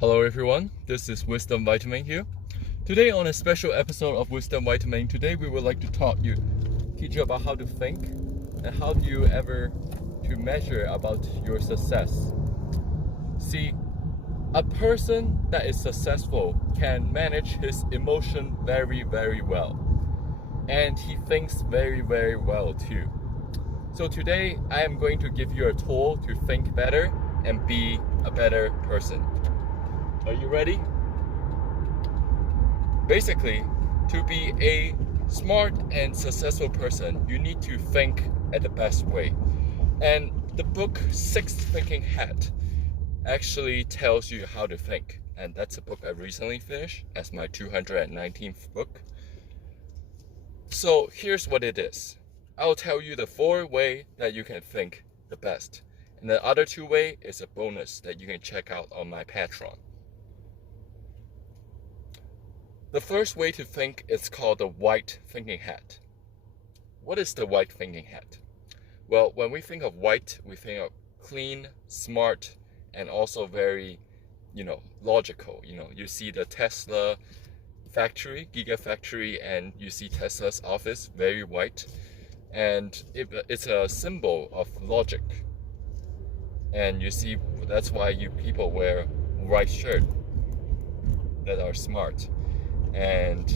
Hello everyone, this is Wisdom Vitamin here. Today on a special episode of Wisdom Vitamin, today we would like to teach you about how to think and how do you ever to measure about your success. See, a person that is successful can manage his emotion very, very well. And he thinks very, very well too. So today I am going to give you a tool to think better and be a better person. Are you ready? Basically, to be a smart and successful person, you need to think at the best way. And the book Sixth Thinking Hat actually tells you how to think. And that's a book I recently finished as my 219th book. So here's what it is. I'll tell you the 4 ways that you can think the best. And the other 2 ways is a bonus that you can check out on my Patreon. The first way to think is called the white thinking hat. What is the white thinking hat? Well, when we think of white, we think of clean, smart, and also very, logical. You see the Tesla factory, Gigafactory, and you see Tesla's office, very white. And it's a symbol of logic. And you see, that's why people wear white shirt that are smart. And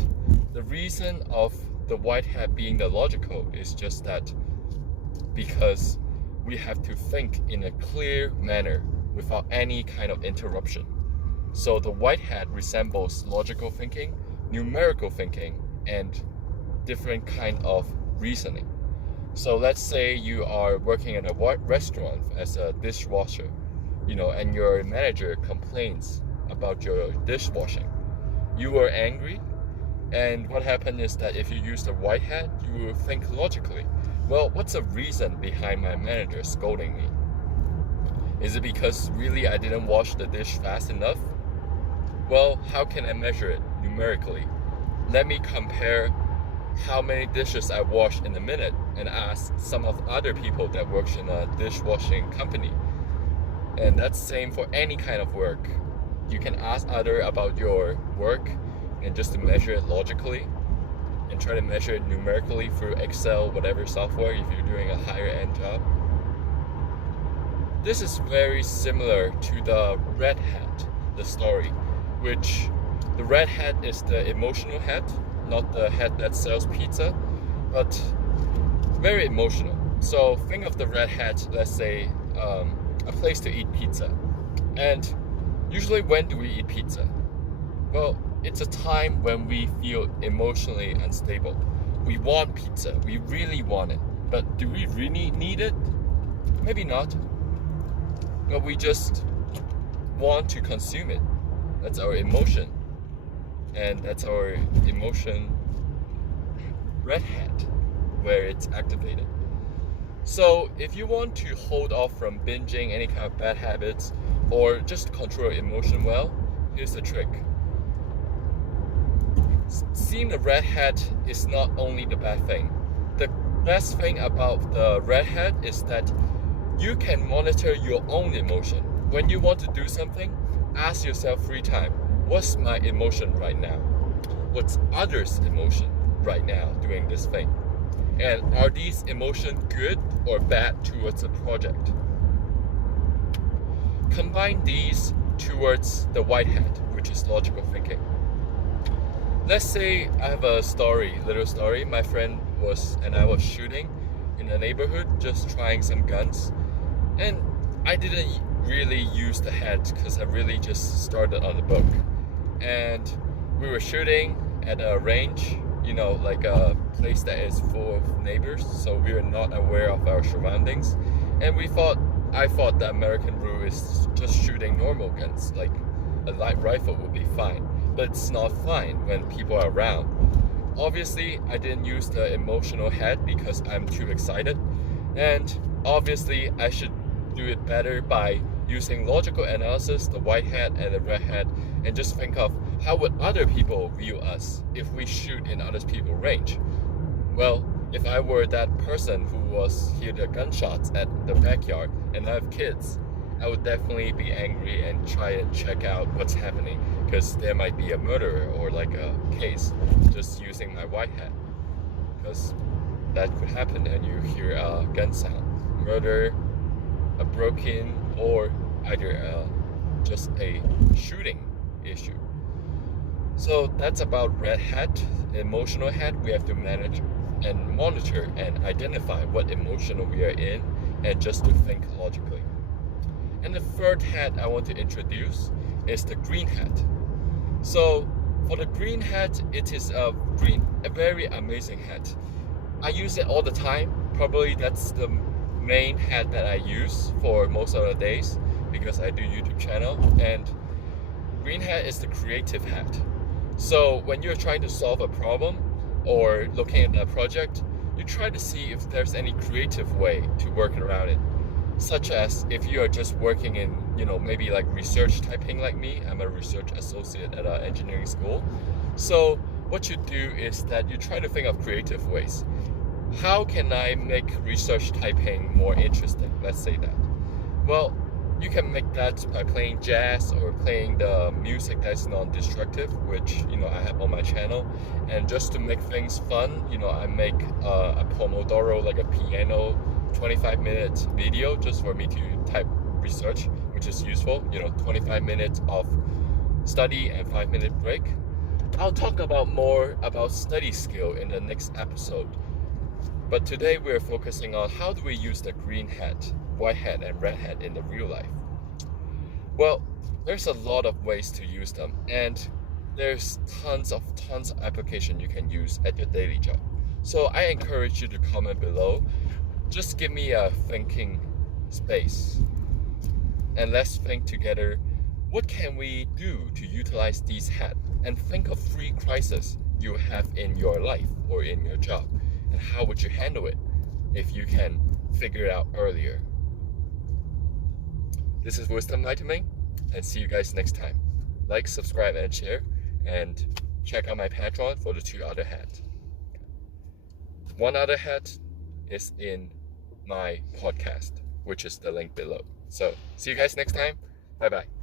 the reason of the white hat being the logical is just that because we have to think in a clear manner without any kind of interruption. So the white hat resembles logical thinking, numerical thinking, and different kind of reasoning. So let's say you are working at a restaurant as a dishwasher, and your manager complains about your dishwashing. You were angry, and what happened is that if you use the white hat, you will think logically. Well, what's the reason behind my manager scolding me? Is it because really I didn't wash the dish fast enough? Well, how can I measure it numerically? Let me compare how many dishes I wash in a minute and ask some of other people that works in a dishwashing company. And that's same for any kind of work. You can ask other about your work and just to measure it logically and try to measure it numerically through Excel, whatever software, if you're doing a higher end job. This is very similar to the red hat, the story, which the red hat is the emotional hat, not the hat that sells pizza, but very emotional. So think of the red hat, let's say a place to eat pizza. And usually when do we eat pizza? Well, it's a time when we feel emotionally unstable. We want pizza, we really want it, but do we really need it? Maybe not. But we just want to consume it. That's our emotion. And that's our emotion red hat, where it's activated. So if you want to hold off from binging any kind of bad habits or just control your emotion well, here's the trick. Seeing the red hat is not only the bad thing. The best thing about the red hat is that you can monitor your own emotion. When you want to do something, ask yourself 3 times, what's my emotion right now? What's others' emotion right now doing this thing? And are these emotions good or bad towards the project? Combine these towards the white hat, which is logical thinking. Let's say I have a little story. My friend and I was shooting in the neighborhood, just trying some guns. And I didn't really use the hat because I really just started on the book. And we were shooting at a range, like a place that is full of neighbors, so we were not aware of our surroundings. And I thought the American rule is just shooting normal guns, like a light rifle would be fine. But it's not fine when people are around. Obviously, I didn't use the emotional hat because I'm too excited. And obviously, I should do it better by using logical analysis, the white hat and the red hat, and just think of how would other people view us if we shoot in other people's range. Well, if I were that person who was hear the gunshots at the backyard and I have kids, I would definitely be angry and try and check out what's happening, because there might be a murderer or like a case just using my white hat, because that could happen and you hear a gun sound, murder, a broken, or either just a shooting issue. So that's about red hat. Emotional hat, we have to manage and monitor and identify what emotional we are in, and just to think logically. And the third hat I want to introduce is the green hat. So for the green hat, it is a very amazing hat. I use it all the time. Probably that's the main hat that I use for most of the days, because I do YouTube channel. And green hat is the creative hat. So when you're trying to solve a problem or looking at a project, you try to see if there's any creative way to work around it. Such as if you are just working in, maybe like research typing like me. I'm a research associate at an engineering school. So what you do is that you try to think of creative ways. How can I make research typing more interesting? Let's say that. Well, you can make that by playing jazz or playing the music that's non-destructive, which I have on my channel. And just to make things fun, I make a Pomodoro, like a piano 25-minute video just for me to type research, which is useful. 25 minutes of study and 5-minute break. I'll talk more about study skill in the next episode. But today we're focusing on how do we use the green hat, white hat, and red hat in the real life. Well, there's a lot of ways to use them, and there's tons of application you can use at your daily job. So I encourage you to comment below. Just give me a thinking space, and let's think together. What can we do to utilize these hats, and think of 3 crises you have in your life or in your job, and how would you handle it if you can figure it out earlier. This is Wisdom Vitamin, and see you guys next time. Like, subscribe, and share, and check out my Patreon for the 2 other hats. One other hat is in my podcast, which is the link below. So see you guys next time. Bye bye.